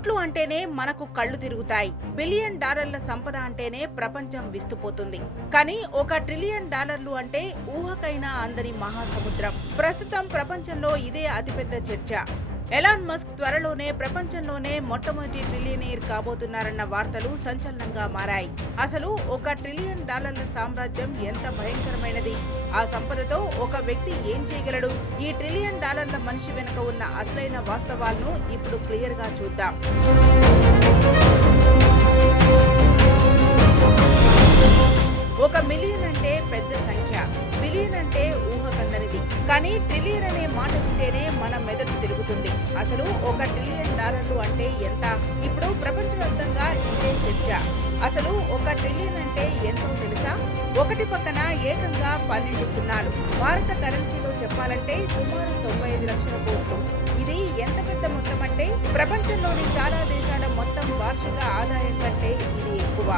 కోట్లు అంటేనే మనకు కళ్ళు తిరుగుతాయి. బిలియన్ డాలర్ల సంపద అంటేనే ప్రపంచం విస్తుపోతుంది. కానీ $1 ట్రిలియన్ అంటే ఊహకైనా అందని మహాసముద్రం. ప్రస్తుతం ప్రపంచంలో ఇదే అతిపెద్ద చర్చ. ఎలాన్ మస్క్ త్వరలోనే ప్రపంచంలోనే మొట్టమొదటి ట్రిలియనీర్ కాబోతున్నారన్న వార్తలు సంచలనంగా మారాయి. అసలు $1 ట్రిలియన్ సామ్రాజ్యం ఎంత భయంకరమైనది? ఆ సంపదతో ఒక వ్యక్తి ఏం చేయగలడు? ఈ $1 ట్రిలియన్ మనిషి వెనుక ఉన్న అసలైన వాస్తవాలను ఇప్పుడు క్లియర్ గా చూద్దాం. $1 మిలియన్ అంటే పెద్ద సంఖ్య, బిలియన్ అంటే ఊహకందనిది. కానీ ట్రిలియన్ అనే మాట వింటేనే మన మెదడు తిరుగుతుంది. అసలు $1 ట్రిలియన్ అంటే ఎంత? ఇప్పుడు ప్రపంచవ్యాప్తంగా ఇదే చర్చ. అసలు $1 ట్రిలియన్ అంటే ఎంతో తెలుసా? ఒకటి పక్కన ఏకంగా 12 సున్నాలు. భారత కరెన్సీలో చెప్పాలంటే సుమారు 95 లక్షల కోట్లు. ఇది ఎంత పెద్ద మొత్తం అంటే ప్రపంచంలోని చాలా దేశాల మొత్తం వార్షిక ఆదాయం కంటే ఇది ఎక్కువ.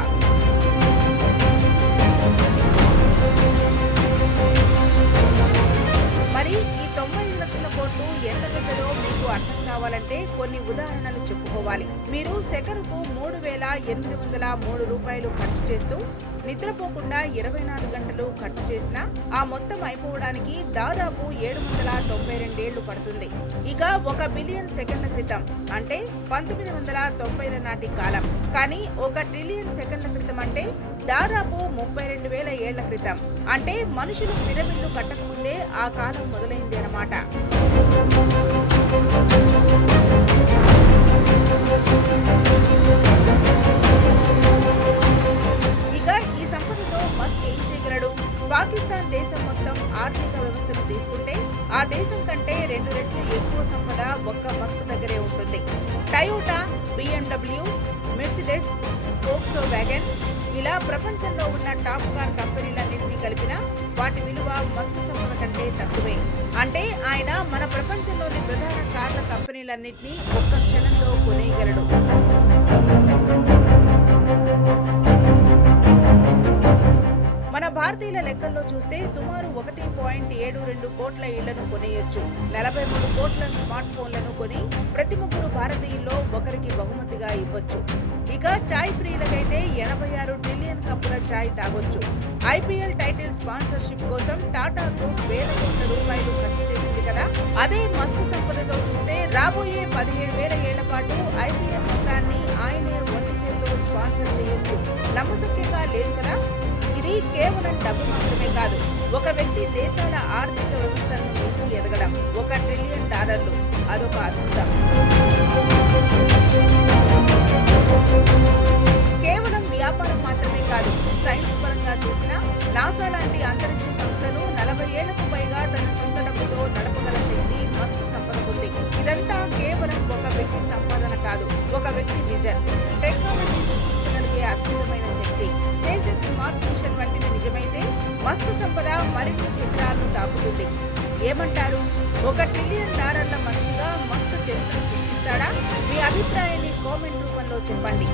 మరి ఈ 95 లక్షల కోట్లు ఎంత పెద్దదో మీకు అర్థం కావాలంటే కొన్ని ఉదాహరణలు చెప్పుకోవాలి. మీరు సెకనుకు 3,803 రూపాయలు ఖర్చు చేస్తూ నిద్రపోకుండా 24 గంటలు ఖర్చు చేసినా ఆ మొత్తం అయిపోవడానికి దాదాపు 792 ఏళ్లు పడుతుంది. ఇక 1 బిలియన్ సెకండ్ల క్రితం అంటే 1990ల నాటి కాలం. కానీ 1 ట్రిలియన్ సెకండ్ల క్రితం అంటే దాదాపు 32,000 ఏళ్ల క్రితం. అంటే మనుషులు పిరమిడ్లు కట్టకముందే ఆ కాలం మొదలైంది అన్నమాట. ఇక ఈ సంపదతో మస్క్ ఏం చేయగలడు? పాకిస్తాన్ దేశం మొత్తం ఆర్థిక వ్యవస్థను తీసుకుంటే ఆ దేశం కంటే 2 రెట్లు ఎక్కువ సంపద ఒక్క మస్క్ దగ్గరే ఉంటుంది. టయోటా, BMW, మెర్సిడెస్, వోక్స్వాగన్ ఇలా ప్రపంచంలో ఉన్న టాప్ కార్ కంపెనీలన్నింటినీ కలిపినా వాటి విలువ మస్క్ సంపద కంటే తక్కువే. అంటే ఆయన మన ప్రపంచంలోని ప్రధాన కార్ల కంపెనీలన్నింటినీ ఒక్క క్షణంలో కొనేయగలడు. మన భారతీయుల లెక్కల్లో చూస్తే సుమారు 1.72 కోట్ల ఇళ్లను కొనేయొచ్చు. 43 కోట్ల స్మార్ట్ ఫోన్లను కొని ప్రతి 3 భారతీయుల్లో ఒకరికి బహుమతిగా ఇవ్వచ్చు. ఇక చాయ్ ప్రియులకైతే 86 ట్రిలియన్ కప్పుల చాయ్ తాగొచ్చు. IPL టైటిల్ స్పాన్సర్షిప్ కోసం టాటా గ్రూప్ వేల కోట్ల రూపాయలు ఖర్చు చేసింది కదా. అదే మస్క్ సంపదతో చూస్తే రాబోయే 17,000 ఏళ్ల పాటు IPL మొత్తాన్ని ఆయనే ఒంటి చేత్తో స్పాన్సర్ చేయొచ్చు. నమ్మశక్యంగా లేదు కదా. ఇది కేవలం డబ్బు మాత్రమే కాదు, ఒక వ్యక్తి దేశాల ఆర్థిక వ్యవస్థలను మించి ఎదగడం. $1 ట్రిలియన్ అదొక అద్భుతం. కేవలం వ్యాపారం మాత్రమే కాదు, సైన్స్ పరంగా చూసినా నాసా లాంటి అంతరిక్ష సంస్థను 40 ఏళ్లకు పైగా తన సొంత డబ్బుతో నడపగల శక్తి మస్క్ సంపదకుంది. ఇదంతా కేవలం ఒక వ్యక్తి సంపాదన కాదు, ఒక వ్యక్తి విజన్, టెక్నాలజీ సృష్టించగలిగే అద్భుతమైన శక్తి. స్పేస్ ఎక్స్ మార్స్ మిషన్ వంటివి నిజమైతే మస్క్ సంపద మరిన్ని శిఖరాలను తాకుతుంది. ఏమంటారు? $1 ట్రిలియన్ మనిషిగా మస్క్ చరిత్ర సృష్టిస్తాడా? మీ అభిప్రాయాన్ని కామెంట్ రూపంలో చెప్పండి.